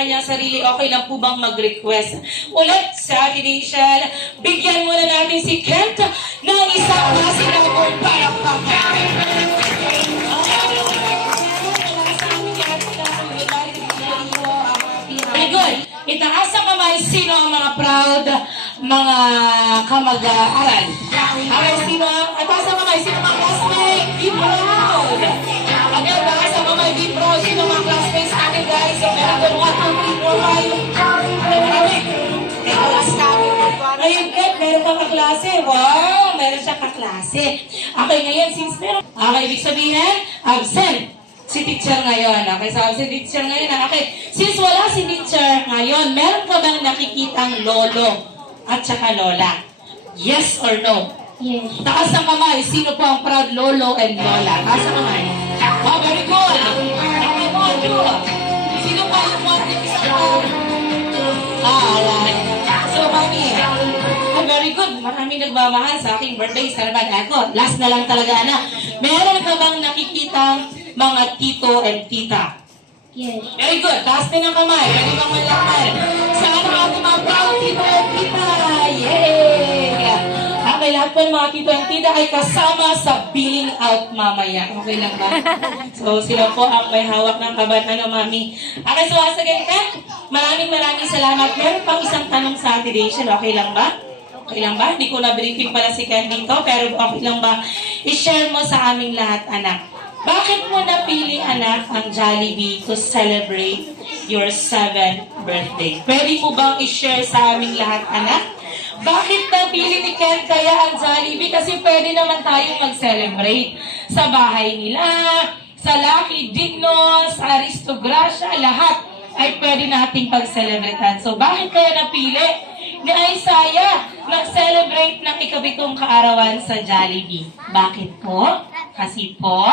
Kanyang sarili, okay lang po bang mag-request ulit sa Nation? Bigyan muna natin si Kent ng isang masinabong palakpakan. Very good. Itaas ang kamay. Sino ang mga proud mga kamag-aaral? Okay, sino ang itaas ang kamay? Sino ang classmate? Be proud. Okay, itaas ang kamay. Be proud. Sino ang classmates natin, guys? So, meron ko 1, 2, 3, 4, 5. Marami. Ngayon, Kat, meron kang kaklase. Wow, meron siyang kaklase. Okay, ngayon, since meron. Okay, ibig sabihin, absent. Si teacher ngayon. Okay, so si teacher ngayon. Okay, since wala si teacher ngayon, meron ka bang nakikitang lolo at saka lola? Yes or no? Yes. Taas ang kamay. Sino po ang proud lolo and lola? Taas ang kamay. Oh, very good. Okay, one, two. Sino pa yung one yung isang proud? Alright. So, mami, very good. Maraming nagmamahal sa aking birthday. Sa naman ako. Last na lang talaga, anak. Meron ka bang nakikitang mga tito and tita? Yes. Very good. Taas din ang kamay. Pwede bang malaman? Saan ang ating mga proud tito and tita? Yay! Okay, lahat po ng mga tito and tita ay kasama sa billing out mamaya. Okay lang ba? So, sila po ang may hawak ng kaban. Ano, mami? Okay, so once again, Kat, maraming salamat. Meron pang isang tanong sa activation. Okay lang ba? Okay lang ba? Hindi ko na-briefing pala si Ken dito, pero okay lang ba? I-share mo sa aming lahat, anak. Bakit mo napili, anak, ang Jollibee to celebrate your 7th birthday? Pwede mo bang i-share sa aming lahat, anak? Bakit napili ni Ken kaya ang Jollibee? Kasi pwede naman tayong mag-celebrate sa bahay nila, sa Lucky Digno, sa Aristocracia, lahat ay pwede nating pag-celebratean. So, bakit kaya napili ni Isaiah mag-celebrate ng ikabitong kaarawan sa Jollibee? Bakit po? Kasi po,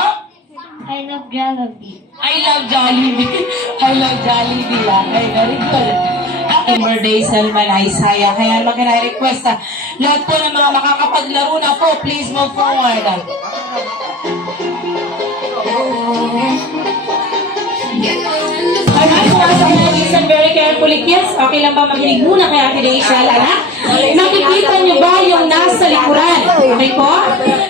I love Jollibee. I love Jollibee. I love Jollibee. Okay, very good. Happy birthday, Salman Isaiah. Kaya mag-request lahat po ng mga makakapaglaro na po, please move forward. Alright, listen very carefully, kids. Okay lang ba makinig muna kay Ate Rachel, anak? Nakikita niyo ba yung nasa likuran? Okay po?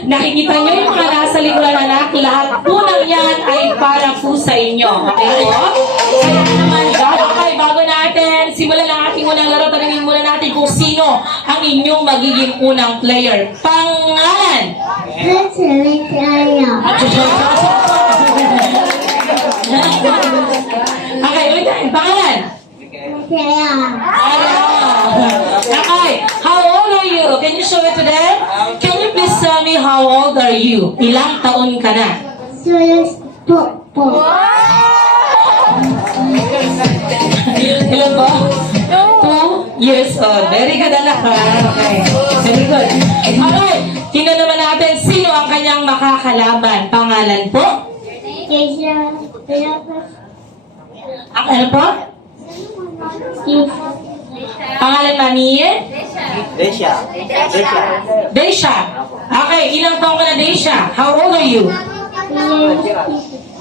Nakikita niyo yung mga nasa likuran, anak? Lahat po ng yan ay para po sa inyo. Okay po? Kaya naman, okay, bago natin simulan ang ating unang laro, tanungin muna natin kung sino ang inyong magiging unang player. Pangalan? Let's make Okay, wait lang. Pangalan? Okay, how old are you? Can you show it to them? Can you please tell me how old are you? Ilang taon ka na? Ilan po? 2 years old. Very good, anak. Okay. Very good. Alright, tingnan naman natin sino ang kanyang makakalaban. Pangalan po? Ano po? Pangalan, mami? Desha. Desha. Okay, ilang taon ka na, Desha? How old are you?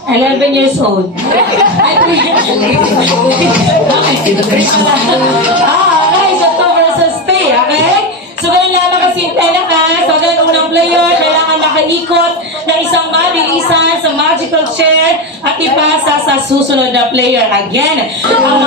11 years old. Okay, so 2 versus 3, okay? So, ganun lamang kasi yung tenak, ha? So, ganun unang player, kailangan makaikot ng isang mabilisan sa magical chair at ipasa sa susunod na player. Again, ang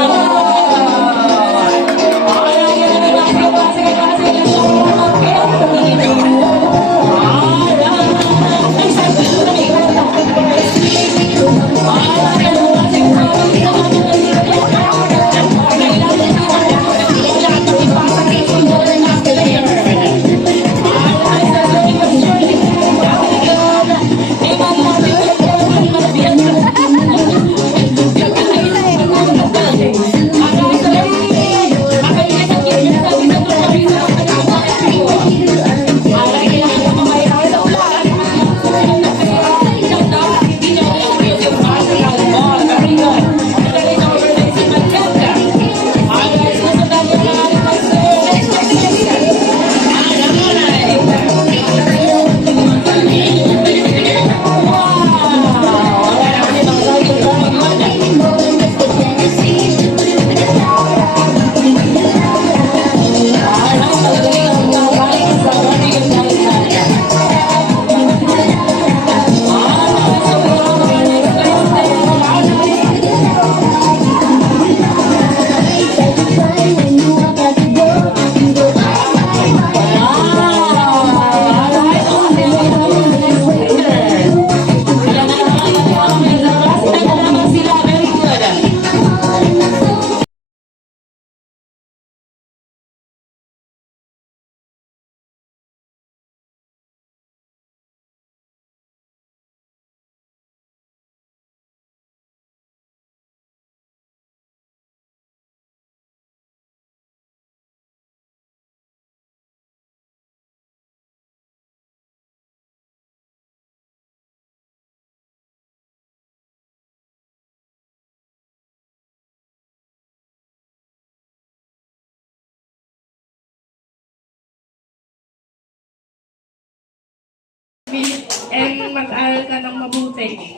and mag-aral ka ng mabuti.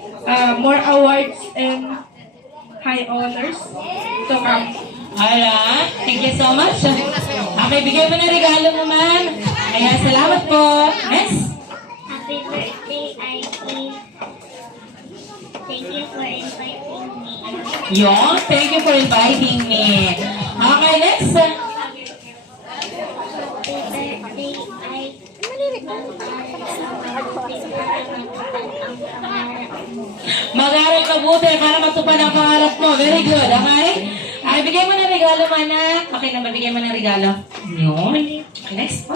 More awards and high honors to come. Alright, thank you so much. Okay, bigay mo na regalo mo, ma'am. Kaya salamat po. Next. Happy birthday, Ike. Thank you for inviting me. Yon, thank you for inviting me. Okay, next. Happy birthday, Ike. Mag-aral mabuti para matupad ang pangarap mo. Very good, okay? Ay, bigay mo na regalo, anak. Okay na, mabigay mo na regalo. Yun. Okay, next po.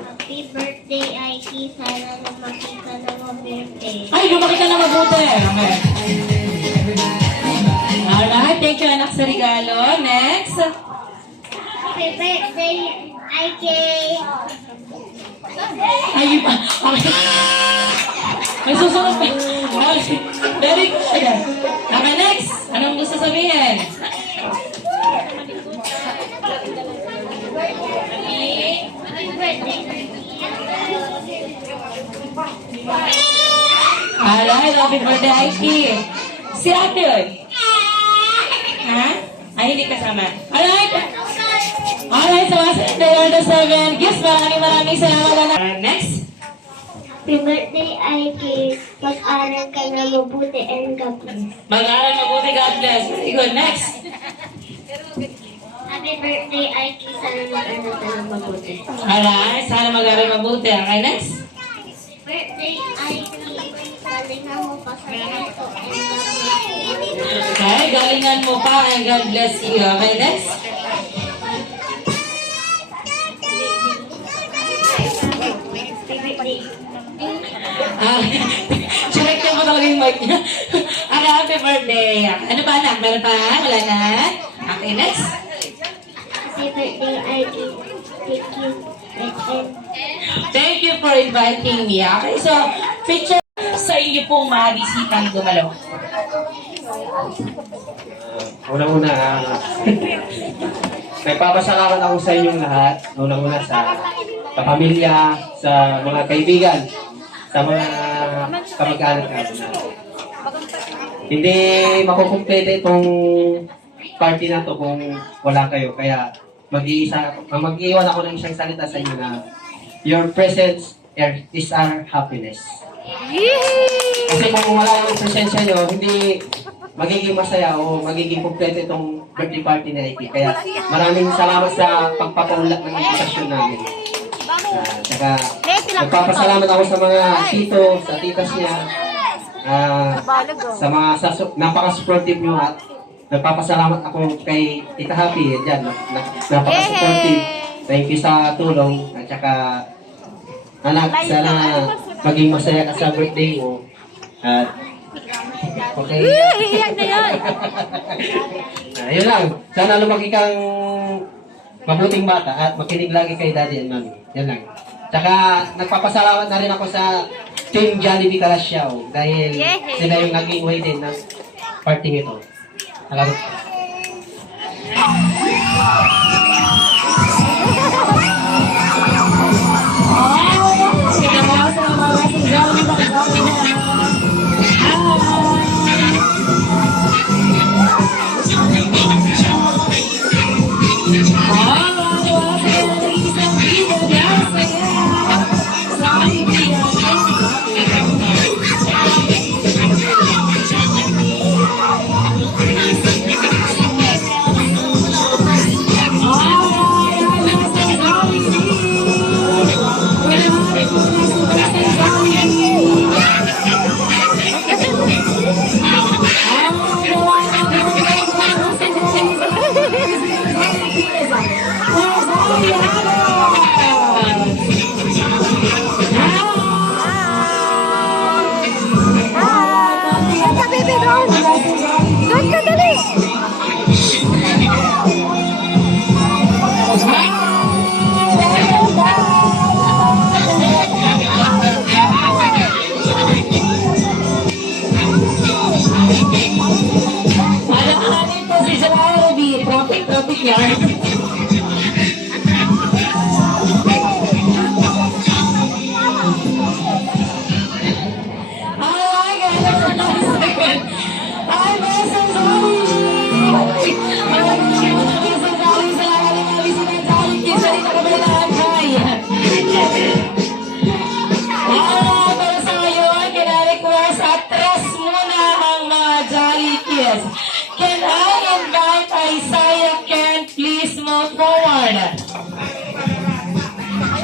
Happy birthday, Ike. Sana lumaki ka na mabuti. Ay, lumaki ka na mabuti. Okay. Alright, thank you, anak, sa regalo. Next. Happy birthday, Ike. Ay, okay. May susunod pa. Okay, very good. Okay, next. Anong gusto sabihin? Happy birthday. Alright, happy birthday, Aiki. Si ate, oy. Ha? Ay, hindi kasama. Alright. Alright, so as they are the 7 gifts, maraming salamat. Next. Happy birthday, Ike. Mag-aral ka na mabuti and God bless. Mag-aaral mabuti, God bless. Very good. Next. Happy birthday, Ike. Sana mag-aral ka na mabuti. Alright, sana mag-aaral mabuti. Okay, next. Birthday, Ike. Galingan mo pa sa ito and God bless you. Okay, galingan mo pa and God bless you. Okay, next. Check niyo mo talaga yung mic niya. Okay, happy birthday. Ano pa, anak? Meron pa? Wala na? Okay, next. Happy birthday, Ike. Thank you. And Thank you for inviting me. Okay, so, picture sa inyo pong mga bisitang dumalo. Una-una, nagpapasalamat ako sa inyong lahat. Una-una sa pamilya, sa mga kaibigan, sa mga kamag-anak natin. Hindi makukumpleto itong party na to kung wala kayo. Kaya mag-iwan ako ng isang salita sa inyo na your presence is our happiness. Kasi kung wala yung presensya nyo, hindi magiging masaya o magiging kumpleto itong birthday party na Ike. Kaya maraming salamat sa pagpapaulak ng invitasyon namin. Saka nagpapasalamat ako sa mga tito, sa titas niya, sa mga napaka-supportive nyo at nagpapasalamat ako kay Tita Happy. Diyan, napaka-supportive. Thank you sa tulong. At saka, anak, sana maging masaya ka sa birthday mo. At, okay. Iiyak na yan. Ayun lang. Sana lumaki kang mabuting bata at makinig lagi kay daddy and mommy. Yan lang. Tsaka, nagpapasalamat na rin ako sa Team Jollibee Kalasyaw dahil sila yung naging way din ng party ito. Salamat. Doon ka dali! Alakanin po si Sarah Ruby. Traffic yard.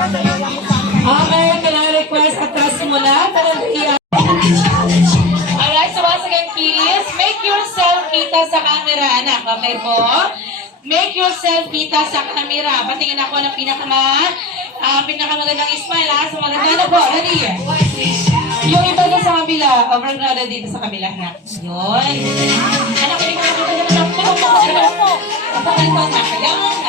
Okay, kailangan request atras muna para iyan. Alright, so once again, kids, make yourself kita sa camera, anak. Okay po? Make yourself kita sa camera. Patingin ako ng pinakamagandang smile, ha? So maganda na po. Ready? Yung iba doon sa kabila, overloaded dito sa kabila, ha? Yun. Anak, hindi ko nakita naman ang puro mo. Ang pakalikot na. Ayan.